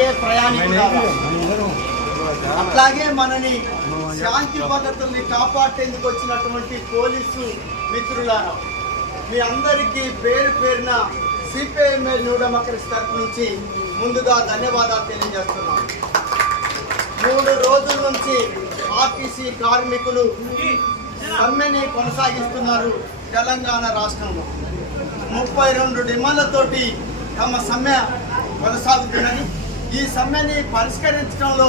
అట్లాగే ప్రయాణికులారా, అట్లాగే మనని శాంతి భద్రతల్ని కాపాడేందుకు వచ్చినటువంటి పోలీసు మిత్రులారా, మీ అందరికీ పేరు పేరున సిపిఐఎంఎల్ న్యూ డెమోక్రసీ తరఫు నుంచి ముందుగా ధన్యవాదాలు తెలియజేస్తున్నాం. 3 రోజుల నుంచి ఆర్టీసీ కార్మికులు సమ్మెని కొనసాగిస్తున్నారు. తెలంగాణ రాష్ట్రంలో 32 డిమాండ్లతోటి తమ సమ్మె కొనసాగుతున్నది. ఈ సమ్మెని పరిష్కరించడంలో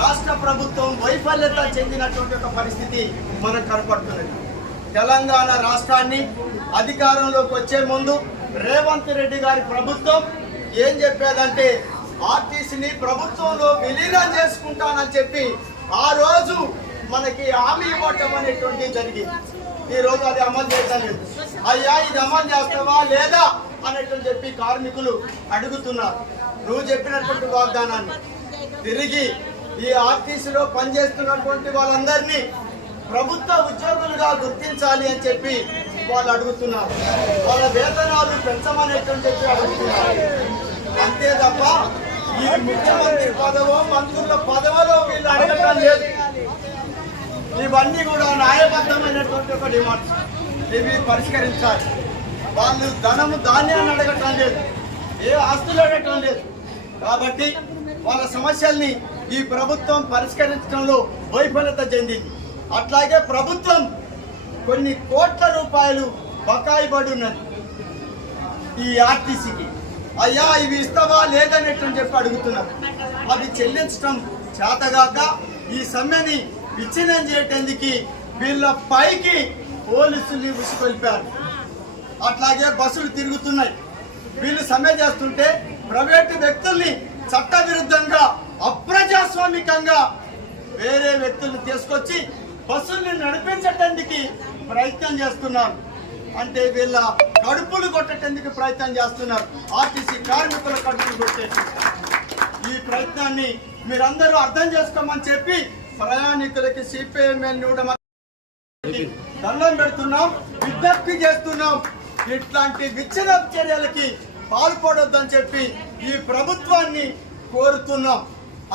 రాష్ట్ర ప్రభుత్వం వైఫల్యత చెందినటువంటి ఒక పరిస్థితి మనకు కనపడుతున్నది. తెలంగాణ రాష్ట్రాన్ని అధికారంలోకి వచ్చే ముందు రేవంత్ రెడ్డి గారి ప్రభుత్వం ఏం చెప్పేదంటే ఆర్టీసీని ప్రభుత్వంలో విలీనం చేసుకుంటానని చెప్పి ఆ రోజు మనకి హామీ ఇవ్వటం అనేటువంటిది జరిగింది. ఈ రోజు అది అమలు చేయడం లేదు. అయ్యా ఇది అమలు చేస్తావా లేదా అనేటువంటి చెప్పి కార్మికులు అడుగుతున్నారు. నువ్వు చెప్పినటువంటి వాగ్దానాన్ని తిరిగి ఈ ఆర్టీసీలో పనిచేస్తున్నటువంటి వాళ్ళందరినీ ప్రభుత్వ ఉద్యోగులుగా గుర్తించాలి అని చెప్పి వాళ్ళు అడుగుతున్నారు. వాళ్ళ వేతనాలు పెంచమనేటువంటి చెప్పి అడుగుతున్నారు. అంతే తప్ప ఈ ముఖ్యమంత్రి పదవో మంత్రుల పదవిలో వీళ్ళు అడగటం లేదు. ఇవన్నీ కూడా న్యాయబద్ధమైనటువంటి ఒక డిమాండ్స్. ఇవి పరిష్కరించాలి. వాళ్ళు ధాన్యాన్ని అడగటం లేదు, ఏ ఆస్తులు అడగటం లేదు. కాబట్టి వాళ్ళ సమస్యల్ని ఈ ప్రభుత్వం పరిష్కరించడంలో వైఫల్యత చెందింది. అట్లాగే ప్రభుత్వం కొన్ని కోట్ల రూపాయలు బకాయి పడి ఉన్నది ఈ ఆర్టీసీకి. అయ్యా ఇవి ఇస్తావా లేదనేటువంటి చెప్పి అడుగుతున్నారు. అవి చెల్లించడం చేతగాక ఈ సమ్మెని విచ్ఛిన్నం చేయటానికి వీళ్ళ పైకి పోలీసుల్ని ఉసుకొల్పారు. అట్లాగే బస్సులు తిరుగుతున్నాయి. వీళ్ళు సమ్మె చేస్తుంటే ప్రైవేటు వ్యక్తుల్ని చట్టవిరుద్ధంగా అప్రజాస్వామికంగా వేరే వ్యక్తుల్ని తీసుకొచ్చి బస్సుల్ని నడిపించటానికి ప్రయత్నం చేస్తున్నారు. అంటే వీళ్ళ కడుపులు కొట్టేందుకు ప్రయత్నం చేస్తున్నారు. ఆర్టీసీ కార్మికుల కడుపులు కొట్టేసి ఈ ప్రయత్నాన్ని మీరందరూ అర్థం చేసుకోమని చెప్పి ప్రయాణికులకి సిపిఐఎంఎల్ న్యూ డెమోక్రసీ దండం పెడుతున్నాం, విజ్ఞప్తి చేస్తున్నాం. ఇట్లాంటి విచ్ఛిన్న చర్యలకి పాల్పడొద్దని చెప్పి ఈ ప్రభుత్వాన్ని కోరుతున్నాం.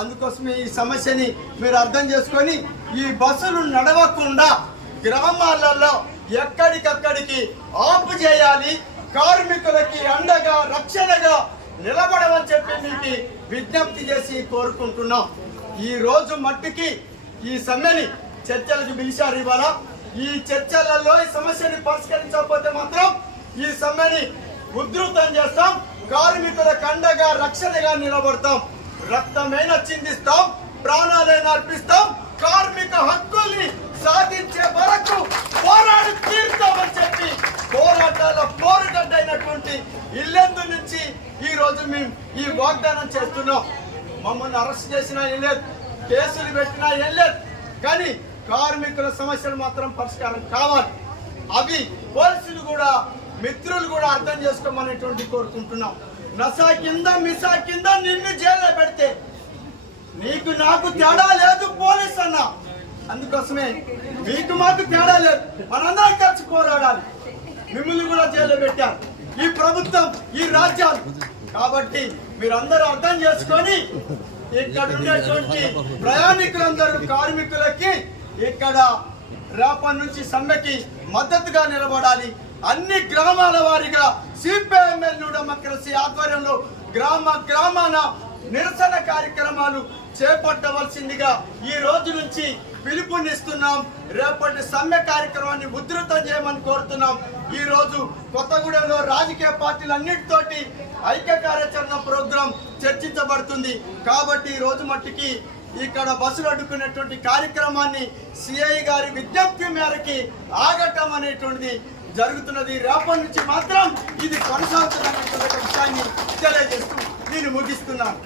అందుకోసమే ఈ సమస్యని మీరు అర్థం చేసుకొని ఈ బస్సులు నడవకుండా గ్రామాలలో ఎక్కడికక్కడికి ఆపు చేయాలి. కార్మికులకి అండగా రక్షణగా నిలబడమని చెప్పి మీకు విజ్ఞప్తి చేసి కోరుకుంటున్నాం. ఈ రోజు మట్టికి ఈ సమ్మెని చర్చలకు పిలిచారు. ఇవాళ ఈ చర్చలలో ఈ సమస్యని పరిష్కరించకపోతే మాత్రం ఈ సమ్మెని ఉధృతం చేస్తాం. కార్మికులకు అండగా రక్షణగా నిలబడతాం. రక్తమైనా చిందిస్తాం, ప్రాణాలైనా అర్పిస్తాం. కార్మిక హక్కుల్ని సాధించే వరకు పోరాడి తీరుతామని చెప్పి పోరాటాల పోరుగడ్డైనటువంటి ఇల్లెందు నుంచి ఈ రోజు మేము ఈ వాగ్దానం చేస్తున్నాం. మమ్మల్ని అరెస్ట్ చేసినా ఏం లేదు, కేసులు పెట్టినా ఏం లేదు, కానీ కార్మికుల సమస్యలు మాత్రం పరిష్కారం కావాలి. అవి పోలీసులు కూడా మిత్రులు కూడా అర్థం చేసుకోమనేటువంటి కోరుకుంటున్నాం. నసా కింద మిసా కింద నిన్ను జైల్లో పెడితే నీకు నాకు తేడా లేదు పోలీస్ అన్న. అందుకోసమే మీకు మాకు తేడా లేదు, మనందరం కలిసి పోరాడాలి. మిమ్మల్ని కూడా జైల్లో పెట్టారు ఈ ప్రభుత్వం, ఈ రాజ్యాలు. కాబట్టి మీరందరూ అర్థం చేసుకొని ఇక్కడ ఉండేటువంటి ప్రయాణికులందరూ కార్మికులకి ఇక్కడ రేపటి నుంచి సమ్మెకి మద్దతుగా నిలబడాలి. అన్ని గ్రామాల వారీగా సిపిఐఎంఎల్ న్యూ డెమోక్రసీ ఆధ్వర్యంలో గ్రామాన నిరసన కార్యక్రమాలు చేపట్టవలసిందిగా ఈ రోజు నుంచి పిలుపునిస్తున్నాం. రేపటి సమ్మె కార్యక్రమాన్ని ఉధృతం చేయమని కోరుతున్నాం. ఈ రోజు కొత్తగూడెంలో రాజకీయ పార్టీలన్నిటితోటి ఐక్య కార్యాచరణ ప్రోగ్రాం చర్చించబడుతుంది. కాబట్టి ఈ రోజు మట్టికి ఇక్కడ బస్సులు అడ్డుకునేటువంటి కార్యక్రమాన్ని సిఐ గారి విజ్ఞప్తి మేరకి ఆగటం అనేటువంటిది జరుగుతున్నది. రేపటి నుంచి మాత్రం ఇది కొనసాగుతున్నటువంటి విషయాన్ని తెలియజేస్తూ నేను ముగిస్తున్నాను.